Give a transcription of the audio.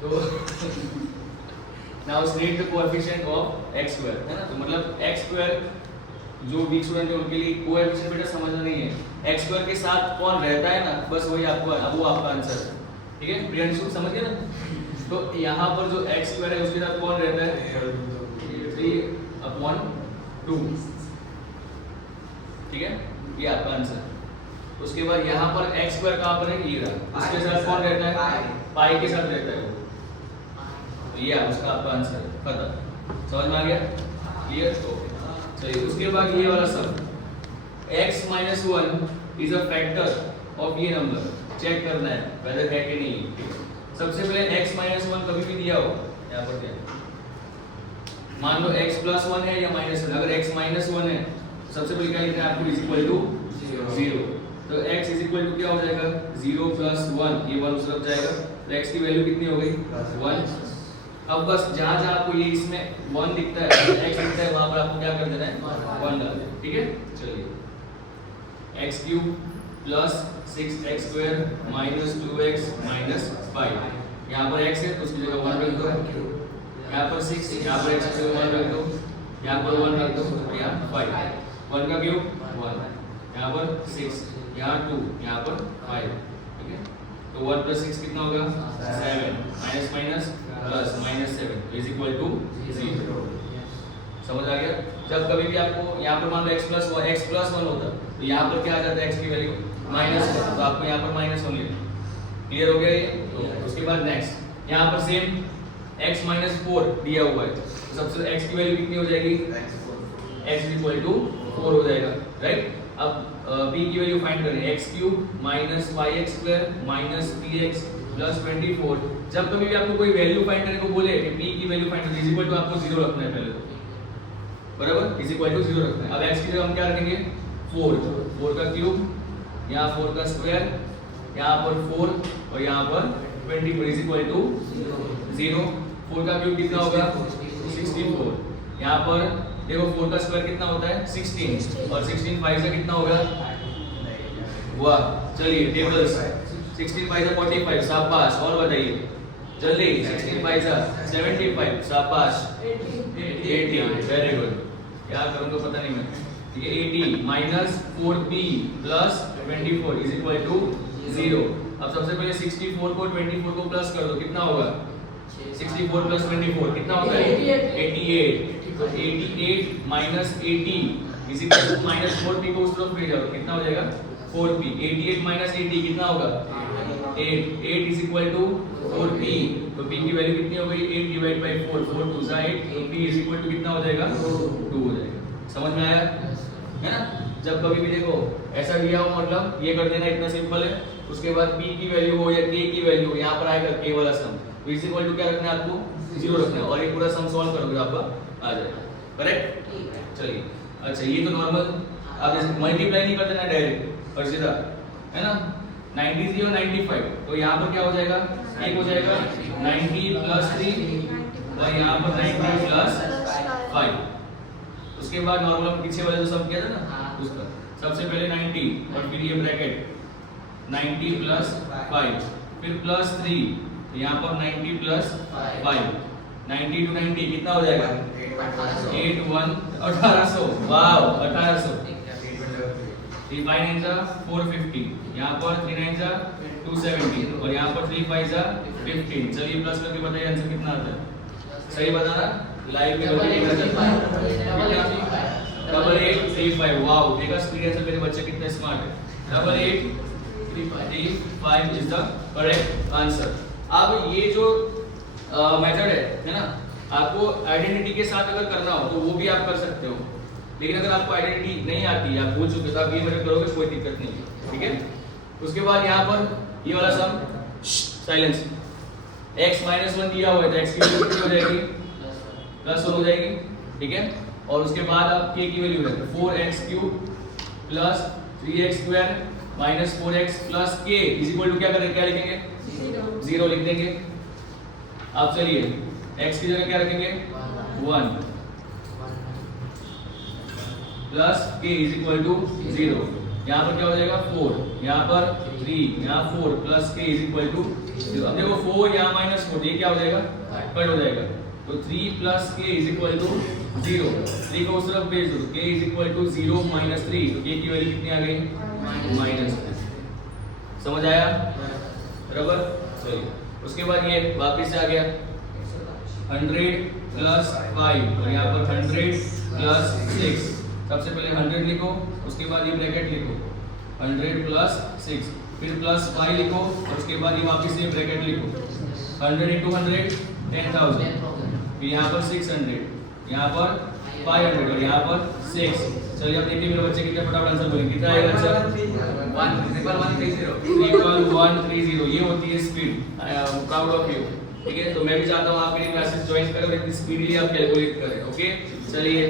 तो now state the coefficient of x square, है ना। तो मतलब x स्क्वायर जो वीक स्टूडेंट है उनके लिए कोएफिशिएंट बेटा समझना नहीं है, x स्क्वायर के साथ कौन रहता है ना, बस वही आपको अब वो आपका आंसर है, ठीक है। प्रियांशु समझ गए ना। तो यहाँ पर जो x स्क्वायर है उसके साथ कौन रहता है 3/2, ठीक है, ये आपका आंसर। उसके बाद यहाँ पर x स्क्वायर कहाँ पर है, ये रहा, उसके साथ कौन रहता है, पाई के साथ रहता है वो, तो ये उसका आपका आंसर है, खत्म। समझ में आ गया, क्लियर। तो चलिए उसके बाद ये वाला सब x - 1 is a factor of ये नंबर, चेक करना है वेदर है कि नहीं। सबसे पहले x - 1 कभी भी दिया हो, यहाँ पर क्या मान लो x + 1 है या -1, अगर x - 1 है सबसे पहले क्या लिखना है आपको, इज इक्वल टू 0। तो x इज इक्वल टू क्या हो जाएगा 0 + 1, ये 1 उस तरफ जाएगा, तो x की वैल्यू कितनी हो गई 1। अब बस जहां जहां आपको ये इसमें 1 दिखता है, x दिखता है, वहां पर आपको क्या कर देना है 1 डाल देना, ठीक है। चलिए x³ + 6x² - 2x - 5, यहाँ पर x है तो उसकी जगह 1 रख दो, यहाँ पर 6, यहाँ पर x की जगह 1 रख दो, यहाँ पर 1 रख दो, यहाँ 5, 1 का क्यूब 1, यहाँ पर 6, यहाँ 2, यहाँ पर 5, ठीक है। तो 1 + 6 कितना होगा 7, minus minus plus -7 is equal to 0। समझ आ गया। जब कभी भी आपको यहाँ पर मान लो x + 1 होता तो यहाँ पर क्या आ जाता है x की वैल्यू -1, तो आपको यहाँ पर -1 लेना। क्लियर हो गया ये। तो उसके बाद नेक्स्ट यहाँ पर सेम x - 4 दिया हुआ है, तो सबसे x की वैल्यू कितनी हो जाएगी, x = 4 हो जाएगा, राइट। अब p की वैल्यू फाइंड करें, x³ - 5x² - 3x + 24। जब कभी भी आपको कोई वैल्यू फाइंड करने को बोले कि p की वैल्यू फाइंड करें, इज इक्वल टू आपको 0 रखना है पहले तो, बराबर, इज इक्वल टू 0 रखना है। अब x की जगह हम क्या रखेंगे 4 का क्यूब, यहाँ 4 का स्क्वायर, यहाँ पर 4 और यहाँ पर 24 इज इक्वल टू 0। 4 का क्यूब कितना होगा 64, यहाँ पर देखो 4 का स्क्वायर कितना होता है 16, और 16 5 से कितना होगा, वाह। चलिए टेबल्स, 16 5 से 45, शाबाश। और बताइए जल्दी, 16 5 से 75, शाबाश। 80, वेरी गुड। क्या करूँ तो पता नहीं मैं, ठीक है। 80 - 4p + 24 इज इक्वल टू 0। अब सबसे पहले 64 को 24 को प्लस कर दो, कितना होगा 64 + 24 कितना होता है 88। 88 - 80 इज इक्वल टू -4p को उस तरफ ले जाओ, कितना हो जाएगा 4p। 88 - 80 कितना होगा 8 इज इक्वल टू 4p। तो p की वैल्यू कितनी हो गई 8 / 4, 4 2 = 8, तो p इज इक्वल टू कितना हो जाएगा 2 हो जाएगा। समझ में आया है ना। जब कभी भी देखो ऐसा दिया हो मतलब ये कर देना, इतना सिंपल है। उसके बाद p की वैल्यू हो या k की वैल्यू, यहाँ पर आएगा k वाला सम, तो इज इक्वल टू क्या रखना है आपको 0 रखना है, और ये पूरा सम सॉल्व करोगे आपका आ जाएगा, करेक्ट। चलिए अच्छा, ये तो नॉर्मल, आप जैसे मल्टीप्लाई नहीं कर देना डायरेक्ट और सीधा, है ना। 93 और 95, तो यहाँ पर क्या हो जाएगा, एक हो जाएगा 90 + 3 और यहाँ पर 90 + 5। उसके बाद नॉर्मल पीछे वाले जो सम किया था ना उसका, सबसे पहले 90 और फिर ये ब्रैकेट 90 + 5, फिर +3, यहाँ पर 90 + 5, 90 to 90 कितना हो जाएगा 8 1 1800, वाव 1800। 3 5 9 जा 450, यहाँ पर 3 9 जा 270 और यहाँ पर 3 5 जा 15। चलिए प्लस करके बताइए आंसर कितना आता है, सही बता रहा लाइव में लोग देखा जाता है 8835, वाव। देखा स्पीड से मेरे बच्चे कितने स्मार्ट है। 8835 इज द करेक्ट आंसर। अब ये जो मेथड है ना, आपको आइडेंटिटी के साथ अगर करना हो तो वो भी आप कर सकते हो, लेकिन अगर आपको आइडेंटिटी नहीं आती, आप भूल चुके तो आप ये मेथड करोगे कोई दिक्कत नहीं है, ठीक है। उसके बाद यहाँ पर ये वाला सम, साइलेंस, x - 1 दिया हुआ है तो x की वैल्यू कितनी हो जाएगी +1 हो जाएगी, ठीक है। और उसके बाद आप k की वैल्यू रखें 4x³ + 3x² - 4x + k is equal to क्या करेंगे, क्या लिखेंगे 0 लिख देंगे। अब चलिए x की जगह क्या रखेंगे 1 + k इज इक्वल टू 0। यहाँ पर क्या हो जाएगा 4, यहाँ पर 3, यहाँ 4 plus k is equal to 0। अब देखो 4 यहाँ माइनस 4, ये क्या हो जाएगा, कट हो जाएगा। तो 3 plus k is equal to 0। 3 को उस तरफ भेज दो, k is equal to 0 minus 3, तो k की वैल्यू कितनी आ गई, -3। समझ आया बराबर। चलिए उसके बाद ये वापस से आ गया 100 प्लस 5 और यहाँ पर 100 प्लस 6। सबसे पहले 100 लिखो, उसके बाद ये ब्रैकेट लिखो 100 प्लस 6, फिर प्लस 5 लिखो और उसके बाद ये वापस ये ब्रैकेट लिखो 100 इंटू 100 10,000, फिर यहाँ पर 600, यहाँ पर 500 और यहाँ पर 6। चलिए अब देखिए मेरे बच्चे कितने फटाफट आंसर बोलेंगे। कितना आएगा आंसर, 130। ये होती है स्पीड। Proud of you. ठीक है, तो मैं भी चाहता हूँ आप मेरी क्लासेस ज्वाइन करें और इतनी स्पीडली आप कैलकुलेट करें। ओके चलिए